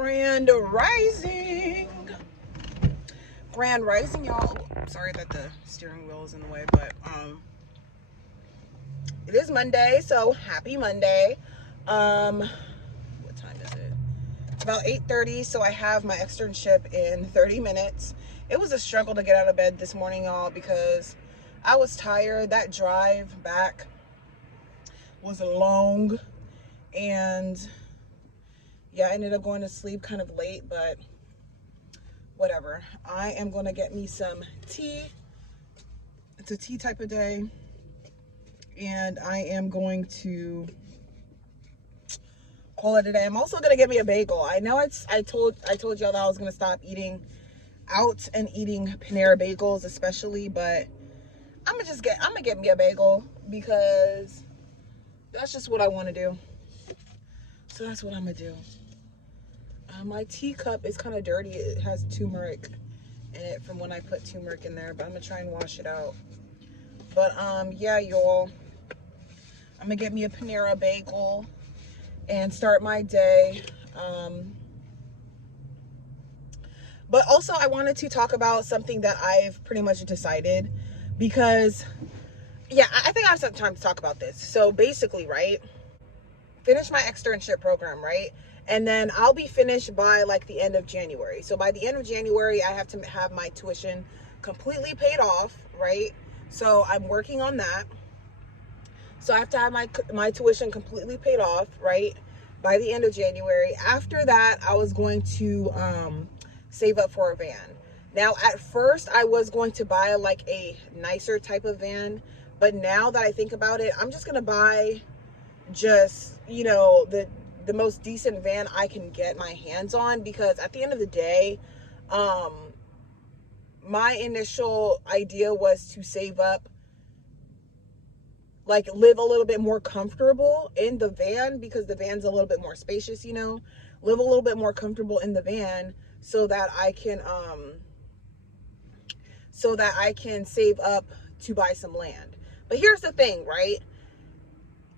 Grand Rising. Grand Rising, y'all. Sorry that the steering wheel is in the way, but it is Monday, so happy Monday. What time is it? It's about 8:30, so I have my externship in 30 minutes. It was a struggle to get out of bed this morning, y'all, because I was tired. That drive back was long, and yeah, I ended up going to sleep kind of late, but whatever. I am going to get me some tea. It's a tea type of day, and I am going to call it a day. I'm also going to get me a bagel. I know I told y'all that I was going to stop eating out and eating Panera bagels especially, but I'm gonna get me a bagel because that's just what I want to do. So that's what I'm gonna do. My teacup is kind of dirty. It has turmeric in it from when I put turmeric in there, but I'm gonna try and wash it out. But yeah, y'all, I'm gonna get me a Panera bagel and start my day. But also I wanted to talk about something that I've pretty much decided, because yeah, I think I have some time to talk about this. So basically, right, finish my externship program, right? And then I'll be finished by like the end of January. So by the end of January, I have to have my tuition completely paid off, right? So I'm working on that. So I have to have my tuition completely paid off, right, by the end of January. After that, I was going to save up for a van. Now, at first, I was going to buy like a nicer type of van, but now that I think about it, I'm just gonna buy just, you know, the most decent van I can get my hands on, because at the end of the day, my initial idea was to save up, like live a little bit more comfortable in the van, because the van's a little bit more spacious, you know, live a little bit more comfortable in the van so that I can save up to buy some land. But here's the thing, right?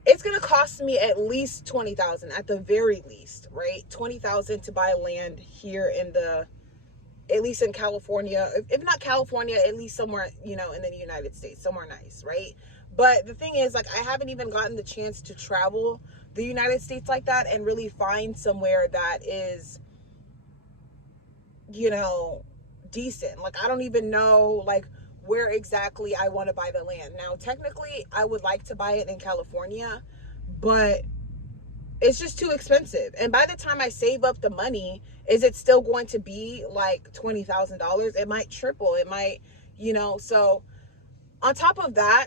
It's going to cost me at least $20,000 at the very least, right? $20,000 to buy land here at least in California. If not California, at least somewhere, you know, in the United States, somewhere nice, right? But the thing is, like, I haven't even gotten the chance to travel the United States like that and really find somewhere that is, you know, decent. Like, I don't even know, like, where exactly I want to buy the land. Now, technically, I would like to buy it in California, but it's just too expensive. And by the time I save up the money, is it still going to be like $20,000? It might triple. It might, you know. So on top of that,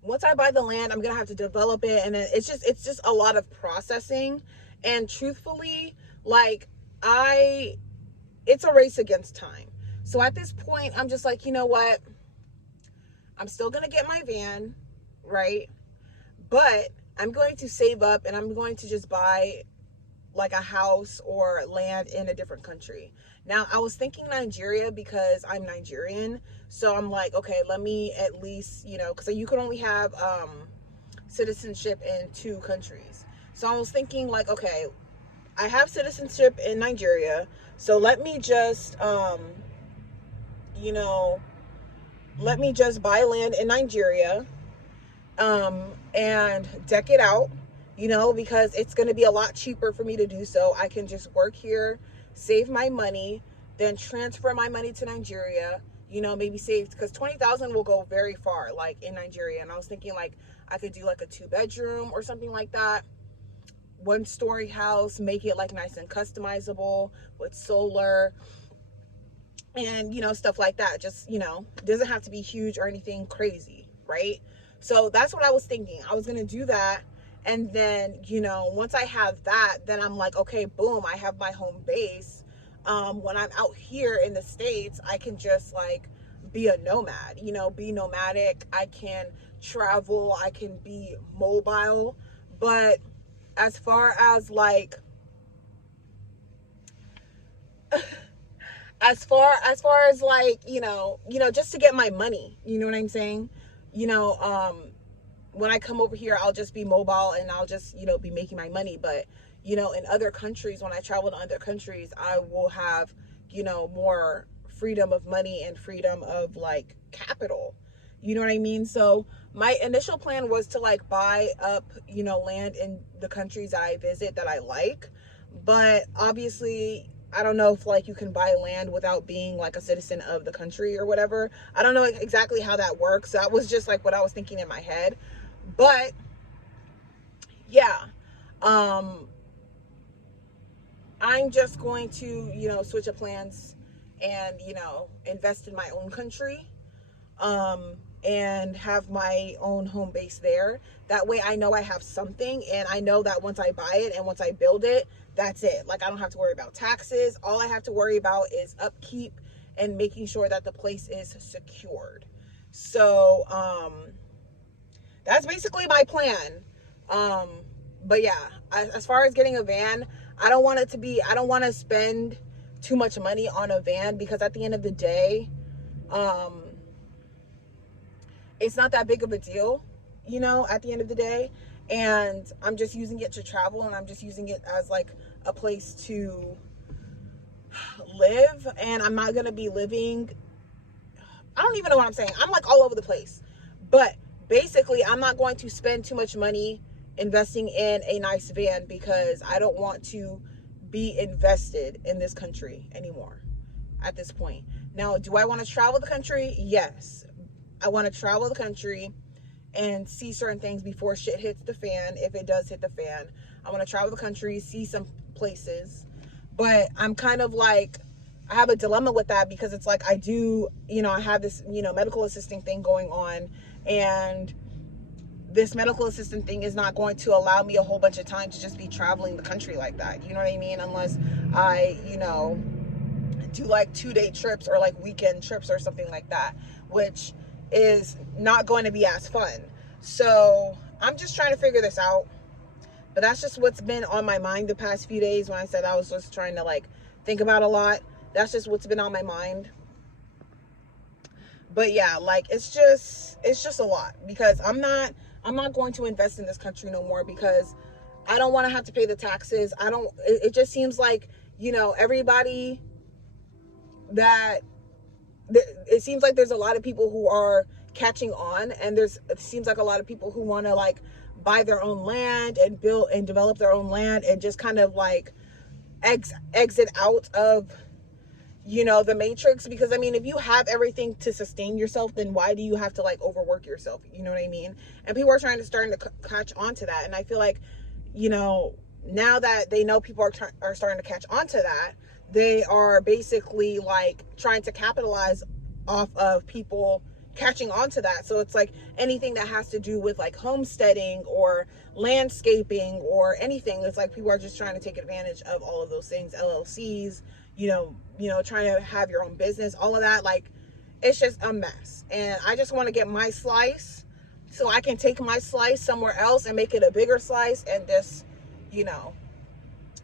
once I buy the land, I'm going to have to develop it. And then it's just a lot of processing. And truthfully, like, it's a race against time. So at this point, I'm just like, you know what? I'm still going to get my van, right? But I'm going to save up and I'm going to just buy like a house or land in a different country. Now, I was thinking Nigeria because I'm Nigerian. So I'm like, okay, let me at least, you know, because you can only have citizenship in 2 countries. So I was thinking like, okay, I have citizenship in Nigeria. So let me just, you know, let me just buy land in Nigeria and deck it out, you know, because it's going to be a lot cheaper for me to do so. I can just work here, save my money, then transfer my money to Nigeria, you know, maybe save, because 20,000 will go very far, like in Nigeria. And I was thinking like I could do like a 2-bedroom or something like that. 1-story house, make it like nice and customizable with solar and, you know, stuff like that. Just, you know, doesn't have to be huge or anything crazy, right? So that's what I was thinking. I was going to do that. And then, you know, once I have that, then I'm like, okay, boom, I have my home base. When I'm out here in the States, I can just like be a nomad, you know, be nomadic. I can travel, I can be mobile. But as far as like, as far as like, you know, just to get my money, you know what I'm saying? You know, when I come over here, I'll just be mobile and I'll just, you know, be making my money. But, you know, in other countries, when I travel to other countries, I will have, you know, more freedom of money and freedom of like capital. You know what I mean? So my initial plan was to like buy up, you know, land in the countries I visit that I like. But obviously, I don't know if like you can buy land without being like a citizen of the country or whatever. I don't know exactly how that works. That was just like what I was thinking in my head. But yeah, I'm just going to, you know, switch up plans and, you know, invest in my own country, and have my own home base there. That way I know I have something, and I know that once I buy it and once I build it, that's it. Like, I don't have to worry about taxes. All I have to worry about is upkeep and making sure that the place is secured. So, that's basically my plan. But yeah, as far as getting a van, I don't want to spend too much money on a van, because at the end of the day, it's not that big of a deal, you know, at the end of the day. And I'm just using it to travel, and I'm just using it as like a place to live. And I'm not going to be living, I don't even know what I'm saying. I'm like all over the place. But basically, I'm not going to spend too much money investing in a nice van, because I don't want to be invested in this country anymore at this point. Now, do I want to travel the country? Yes. I want to travel the country and see certain things before shit hits the fan, if it does hit the fan. I want to travel the country, see some places. But I'm kind of like, I have a dilemma with that, because it's like I do, you know, I have this, you know, medical assisting thing going on, and this medical assistant thing is not going to allow me a whole bunch of time to just be traveling the country like that. You know what I mean? Unless I, you know, do like 2-day trips or like weekend trips or something like that, which is not going to be as fun. So I'm just trying to figure this out. But that's just what's been on my mind the past few days. When I said I was just trying to like think about a lot, that's just what's been on my mind. But yeah, like it's just a lot, because I'm not going to invest in this country no more, because I don't want to have to pay the taxes. It just seems like, you know, everybody that it seems like there's a lot of people who are catching on, and it seems like a lot of people who want to like buy their own land and build and develop their own land, and just kind of like exit out of, you know, the matrix. Because I mean, if you have everything to sustain yourself, then why do you have to like overwork yourself? You know what I mean? And people are starting to catch on to that. And I feel like, you know, now that they know people are starting to catch on to that, they are basically like trying to capitalize off of people catching on to that. So it's like anything that has to do with like homesteading or landscaping or anything, it's like people are just trying to take advantage of all of those things. LLCs, you know, trying to have your own business, all of that. Like, it's just a mess. And I just want to get my slice, so I can take my slice somewhere else and make it a bigger slice, and just, you know,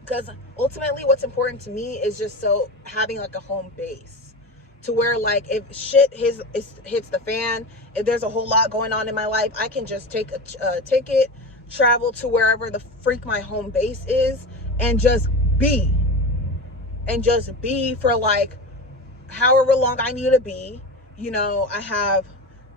because ultimately what's important to me is just so having like a home base, to where like if shit hits the fan, if there's a whole lot going on in my life, I can just take a ticket, travel to wherever the freak my home base is, and just be for like however long I need to be. You know, I have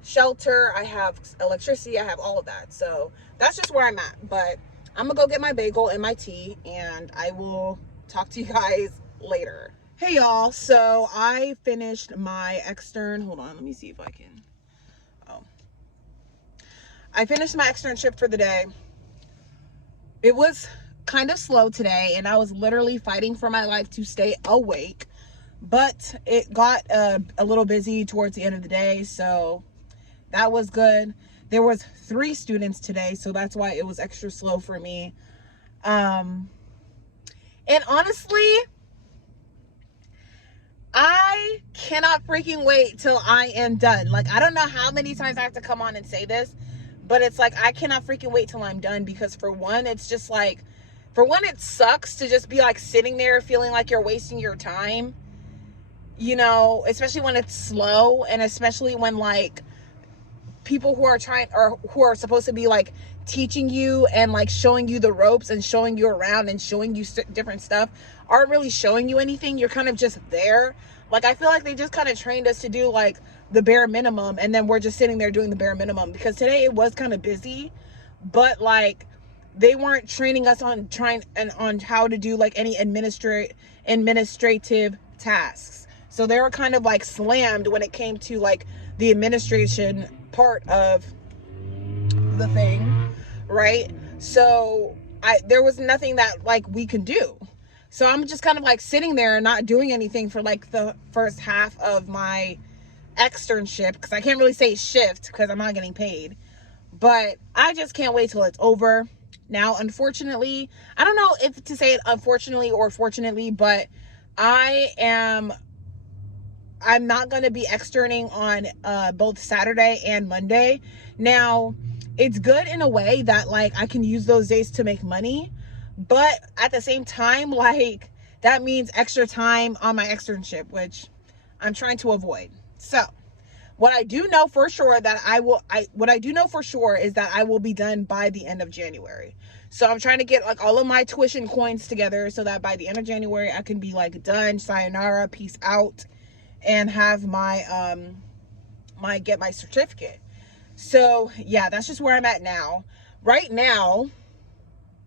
shelter, I have electricity, I have all of that. So that's just where I'm at. But I'm gonna go get my bagel and my tea, and I will talk to you guys later. Hey y'all, so I finished my hold on, let me see if I can. I finished my externship for the day. It was kind of slow today, and I was literally fighting for my life to stay awake, but it got a little busy towards the end of the day, so that was good. There was 3 students today, so that's why it was extra slow for me. And honestly, I cannot freaking wait till I am done. Like, I don't know how many times I have to come on and say this, but it's like, I cannot freaking wait till I'm done, because for one, it's just like, it sucks to just be like sitting there feeling like you're wasting your time, you know, especially when it's slow, and especially when like people who are trying, or who are supposed to be like teaching you and like showing you the ropes and showing you around and showing you different stuff, aren't really showing you anything. You're kind of just there. Like, I feel like they just kind of trained us to do like the bare minimum, and then we're just sitting there doing the bare minimum, because today it was kind of busy, but like they weren't training us on on how to do like any administrative tasks. So they were kind of like slammed when it came to like the administration part of the thing, right? So there was nothing that like we could do. So I'm just kind of like sitting there and not doing anything for like the first half of my externship, because I can't really say shift because I'm not getting paid. But I just can't wait till it's over. Now, unfortunately, I don't know if to say it unfortunately or fortunately, but I'm not going to be externing on both Saturday and Monday. Now, it's good in a way that like I can use those days to make money, but at the same time, like that means extra time on my externship, which I'm trying to avoid. So what I do know for sure is that I will be done by the end of January. So I'm trying to get like all of my tuition coins together so that by the end of January I can be like done, sayonara, peace out, and have my get my certificate. So yeah, that's just where I'm at now. Right now,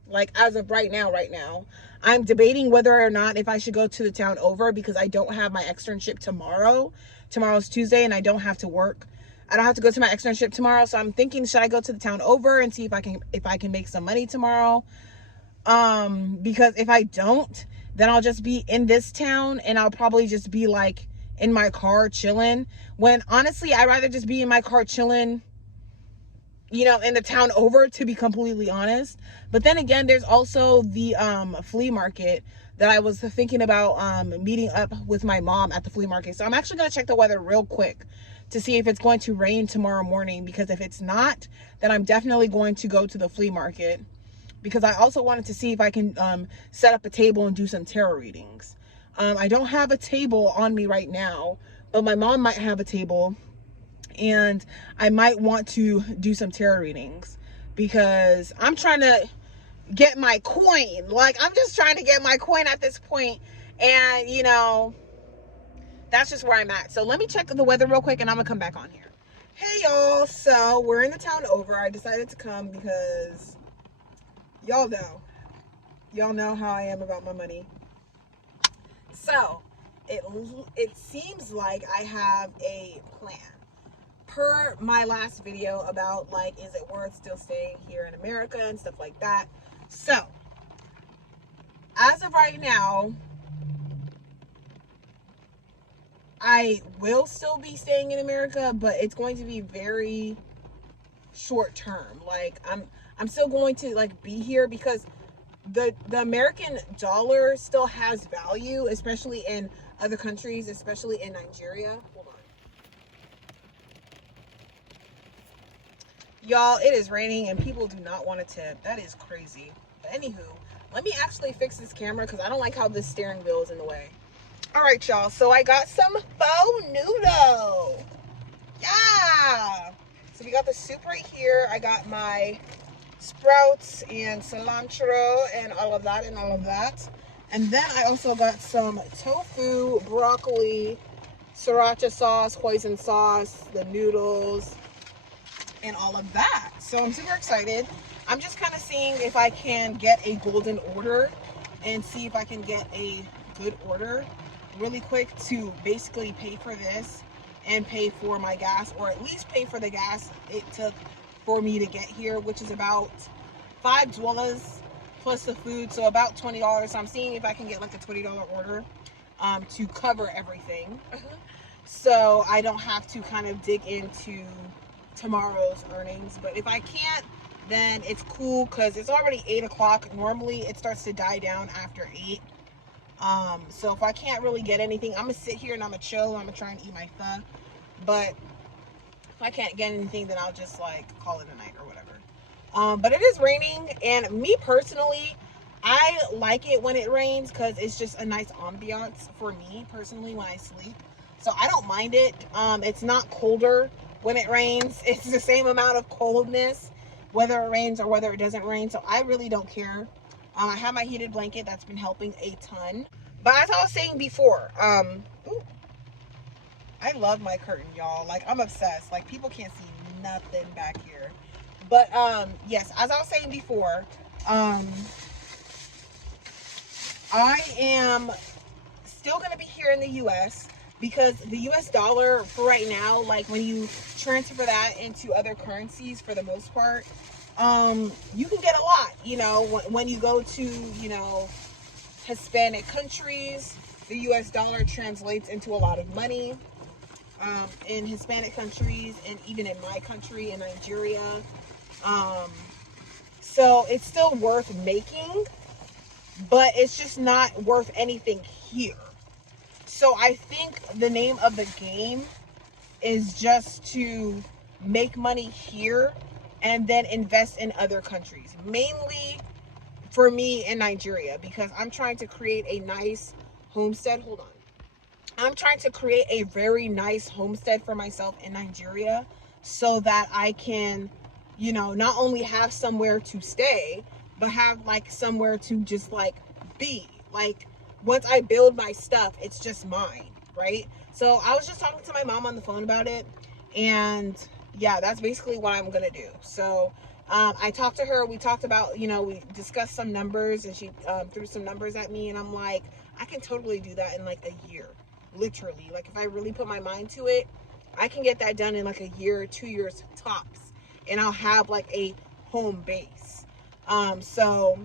like as of right now, I'm debating whether or not if I should go to the town over, because I don't have my externship tomorrow. Tomorrow's Tuesday and I don't have to work. I don't have to go to my externship tomorrow. So I'm thinking, should I go to the town over and see if I can make some money tomorrow? Because if I don't, then I'll just be in this town and I'll probably just be like in my car chilling, when honestly I'd rather just be in my car chilling, you know, in the town over, to be completely honest. But then again, there's also the flea market that I was thinking about meeting up with my mom at the flea market. So I'm actually going to check the weather real quick to see if it's going to rain tomorrow morning, because if it's not, then I'm definitely going to go to the flea market, because I also wanted to see if I can set up a table and do some tarot readings. I don't have a table on me right now, but my mom might have a table, and I might want to do some tarot readings, because I'm trying to get my coin. Like, I'm just trying to get my coin at this point, and you know, that's just where I'm at. So let me check the weather real quick and I'm gonna come back on here. Hey y'all, so we're in the town over. I decided to come because y'all know how I am about my money. So it seems like I have a plan. Per my last video about like, is it worth still staying here in America and stuff like that. So as of right now, I will still be staying in America, but it's going to be very short term. Like I'm still going to like be here, because the American dollar still has value, especially in other countries, especially in Nigeria. Hold on. Y'all, it is raining and people do not want to tip. That is crazy. But anywho, let me actually fix this camera, because I don't like how this steering wheel is in the way. All right, y'all. So I got some faux noodle. Yeah. So we got the soup right here. I got my sprouts and cilantro and all of that. And then I also got some tofu, broccoli, sriracha sauce, hoisin sauce, the noodles, and all of that. So I'm super excited. I'm just kind of seeing if I can get a golden order and see if I can get a good order really quick to basically pay for this and pay for my gas, or at least pay for the gas it took for me to get here, which is about $5 plus the food, so about $20. So I'm seeing if I can get like a $20 order to cover everything, so I don't have to kind of dig into tomorrow's earnings. But if I can't, then it's cool, because it's already 8 o'clock. Normally it starts to die down after 8. So if I can't really get anything, I'm gonna sit here and I'm gonna chill. I'm gonna try and eat my pho. But if I can't get anything, then I'll just like call it a night or whatever. But it is raining, and me personally, I like it when it rains, because it's just a nice ambiance for me personally when I sleep. So I don't mind it. It's not colder when it rains. It's the same amount of coldness, whether it rains or whether it doesn't rain. So I really don't care. I have my heated blanket that's been helping a ton. But as I was saying before, ooh, I love my curtain, y'all. Like, I'm obsessed. Like, people can't see nothing back here. But yes, as I was saying before, I am still going to be here in the US because the US dollar for right now, like when you transfer that into other currencies for the most part, you can get a lot, you know, when you go to, you know, Hispanic countries, the US dollar translates into a lot of money. In Hispanic countries and even in my country in Nigeria. So it's still worth making, but it's just not worth anything here. So I think the name of the game is just to make money here and then invest in other countries. Mainly for me in Nigeria, because I'm trying to create a nice homestead. Hold on. I'm trying to create a very nice homestead for myself in Nigeria so that I can, you know, not only have somewhere to stay, but have like somewhere to just like be. Like, once I build my stuff, it's just mine, right? So I was just talking to my mom on the phone about it, and yeah, that's basically what I'm gonna do. So I talked to her, we talked about, you know, we discussed some numbers, and she threw some numbers at me, and I'm like, I can totally do that in like a year. Literally, like if I really put my mind to it, I can get that done in like a year, 2 years tops, and I'll have like a home base. So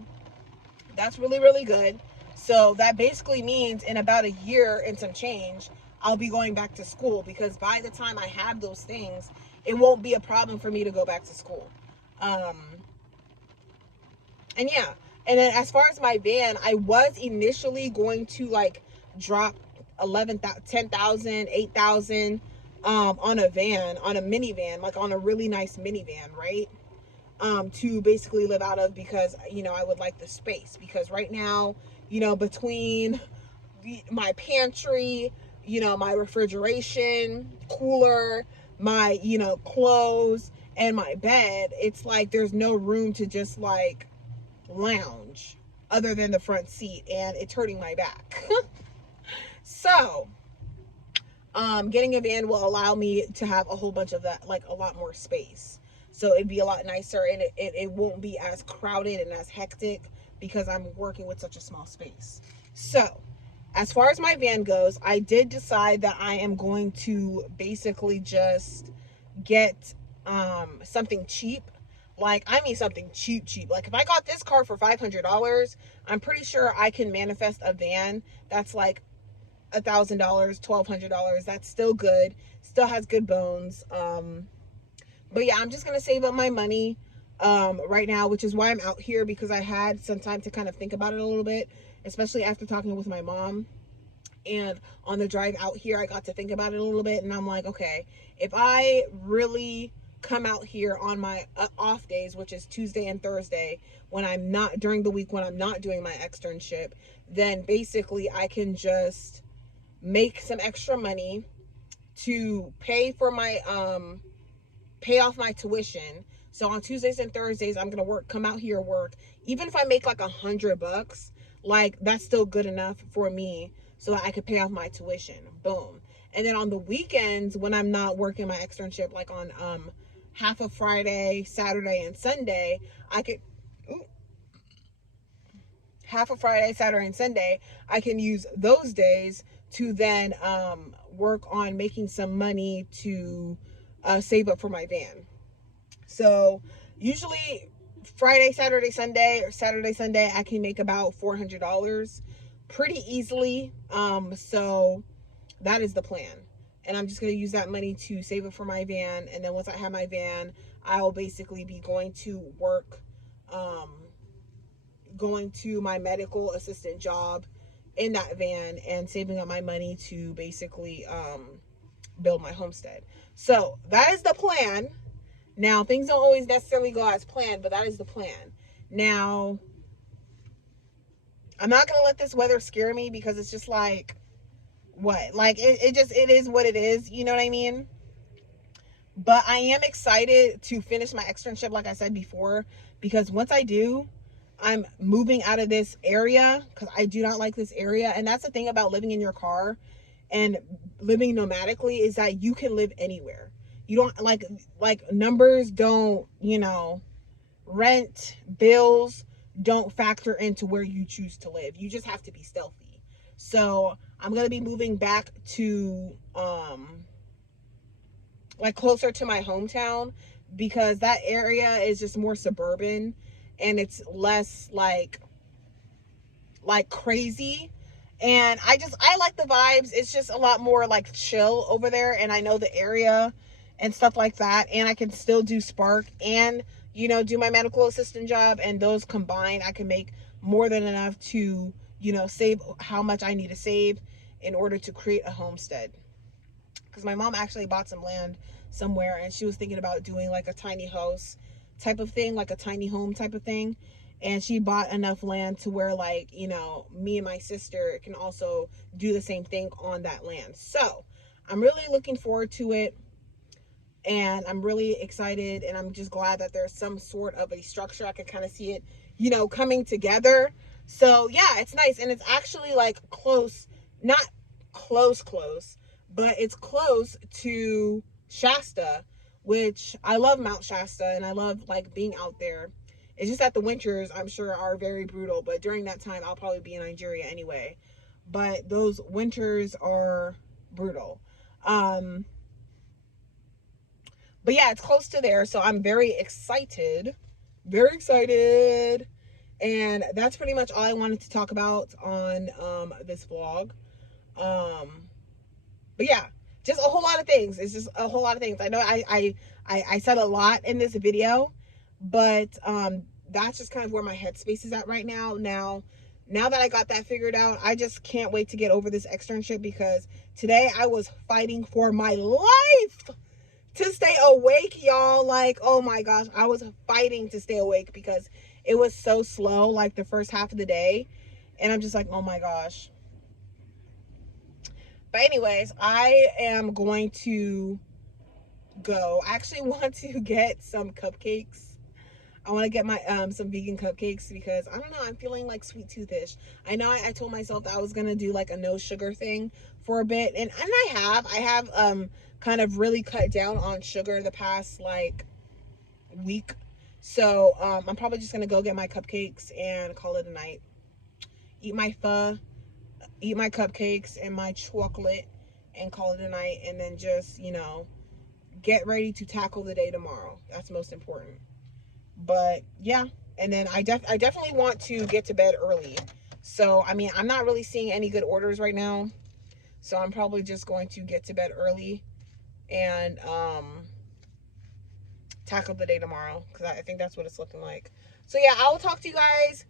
that's really, really good. So that basically means in about a year and some change, I'll be going back to school, because by the time I have those things, it won't be a problem for me to go back to school. And yeah, and then as far as my van, I was initially going to like drop 10,000, 8,000 on a van, on a minivan, like on a really nice minivan, right? To basically live out of, because, you know, I would like the space, because right now, you know, between my pantry, you know, my refrigeration, cooler, my, you know, clothes, and my bed, it's like there's no room to just like lounge other than the front seat, and it's hurting my back. So, getting a van will allow me to have a whole bunch of that, like a lot more space. So it'd be a lot nicer, and it won't be as crowded and as hectic because I'm working with such a small space. So, as far as my van goes, I did decide that I am going to basically just get something cheap. Like, I mean something cheap. Like, if I got this car for $500, I'm pretty sure I can manifest a van that's like $1,000, $1,200. That's still good, still has good bones. But yeah, I'm just gonna save up my money right now, which is why I'm out here, because I had some time to kind of think about it a little bit, especially after talking with my mom. And on the drive out here, I got to think about it a little bit, and I'm like, okay, if I really come out here on my off days, which is Tuesday and Thursday, when I'm not, during the week when I'm not doing my externship, then basically I can just make some extra money to pay for my pay off my tuition. So on Tuesdays and Thursdays, I'm gonna come out here, work. Even if I make like $100, like that's still good enough for me so that I could pay off my tuition. Boom. And then on the weekends, when I'm not working my externship, like on half of Friday, Saturday, and Sunday, I could half of Friday, Saturday, and Sunday, I can use those days to then work on making some money to save up for my van. So usually Friday, Saturday, Sunday, or Saturday, Sunday, I can make about $400 pretty easily. So that is the plan. And I'm just going to use that money to save up for my van. And then once I have my van, I'll basically be going to work, going to my medical assistant job in that van, and saving up my money to basically build my homestead. So that is the plan. Now, things don't always necessarily go as planned, but that is the plan. Now, I'm not going to let this weather scare me, because it's just like, what? Like, it is what it is. You know what I mean? But I am excited to finish my externship, like I said before, because once I do, I'm moving out of this area because I do not like this area. And that's the thing about living in your car and living nomadically, is that you can live anywhere. You don't like numbers don't, you know, rent, bills don't factor into where you choose to live. You just have to be stealthy. So I'm gonna be moving back to like closer to my hometown, because that area is just more suburban and it's less like crazy. And I like the vibes. It's just a lot more like chill over there, and I know the area and stuff like that, and I can still do Spark and, you know, do my medical assistant job, and those combined I can make more than enough to, you know, save how much I need to save in order to create a homestead. Because my mom actually bought some land somewhere, and she was thinking about doing like a tiny house type of thing, like a tiny home type of thing. And she bought enough land to where, like, you know, me and my sister can also do the same thing on that land. So I'm really looking forward to it, and I'm really excited, and I'm just glad that there's some sort of a structure. I can kind of see it, you know, coming together. So yeah, it's nice, and it's actually like close, not close, but it's close to Shasta, which I love Mount Shasta, and I love like being out there. It's just that the winters, I'm sure, are very brutal, but during that time I'll probably be in Nigeria anyway. But those winters are brutal. But yeah, it's close to there, so I'm very excited. Very excited. And that's pretty much all I wanted to talk about on this vlog. But yeah, just a whole lot of things. It's just a whole lot of things. I know I said a lot in this video, but that's just kind of where my headspace is at right now. Now that I got that figured out, I just can't wait to get over this externship, because today I was fighting for my life to stay awake, y'all. Like, oh my gosh, I was fighting to stay awake because it was so slow, like the first half of the day. And I'm just like, oh my gosh. But anyways, I am going to go. I actually want to get some cupcakes. I want to get my some vegan cupcakes, because I don't know, I'm feeling like sweet toothish. I know I told myself that I was gonna do like a no sugar thing for a bit, and I have kind of really cut down on sugar the past like week. So I'm probably just gonna go get my cupcakes and call it a night. Eat my pho, eat my cupcakes and my chocolate, and call it a night, and then just, you know, get ready to tackle the day tomorrow. That's most important. But yeah, and then I definitely want to get to bed early. So I mean, I'm not really seeing any good orders right now, so I'm probably just going to get to bed early and tackle the day tomorrow, because I think that's what it's looking like. So yeah, I will talk to you guys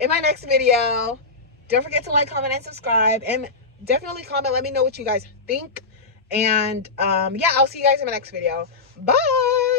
in my next video. Don't forget to like, comment, and subscribe, and definitely comment, let me know what you guys think. And yeah, I'll see you guys in my next video. Bye.